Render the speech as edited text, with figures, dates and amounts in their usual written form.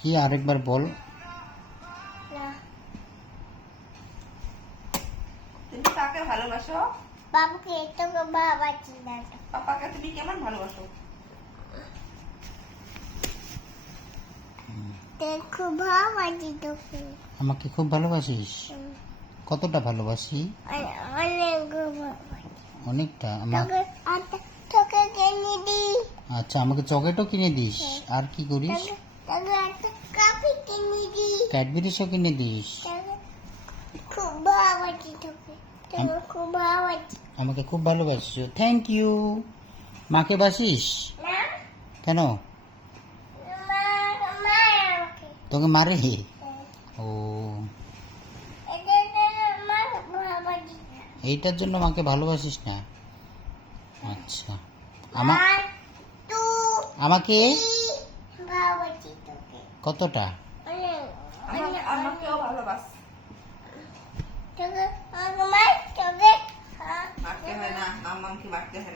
কি আরেকবার বল। না, তুমি কাকে ভালোবাসো? বাবুকে তোকে বাবা চিনা। পাপাকে তুমি কেমন ভালোবাসো? দেখো ভাবাজি তোকে আমাকে খুব ভালোবাসিস? কতটা ভালোবাসি? অনেক ভাবাজি অনেকটা। তোকে তোকে কিনে দি। আচ্ছা, আমাকে চকলেটও কিনে দিস। আর কি করিস? তোকে একটা কফি কিনে দি। ক্যাডবেরিসও কিনে দিস। তোকে খুব ভাবাজি তোকে খুব ভাবাজি। আমাকে খুব ভালোবাসিস। Thank you. মাকে বাসিস? না, কেন? মা মা আমাকে তোকে মারে? ও, এটা মা ভাবাজি না। এইটার জন্য মাকে ভালোবাসিস না? আচ্ছা। আমা আর তু আমাকে ভাবাজি তোকে কতটা? অনেক আমাকেও ভালোবাস। তোকে আমাকে মা তোকে মারতে হয় না, মাম্মামকে মারতে হয়।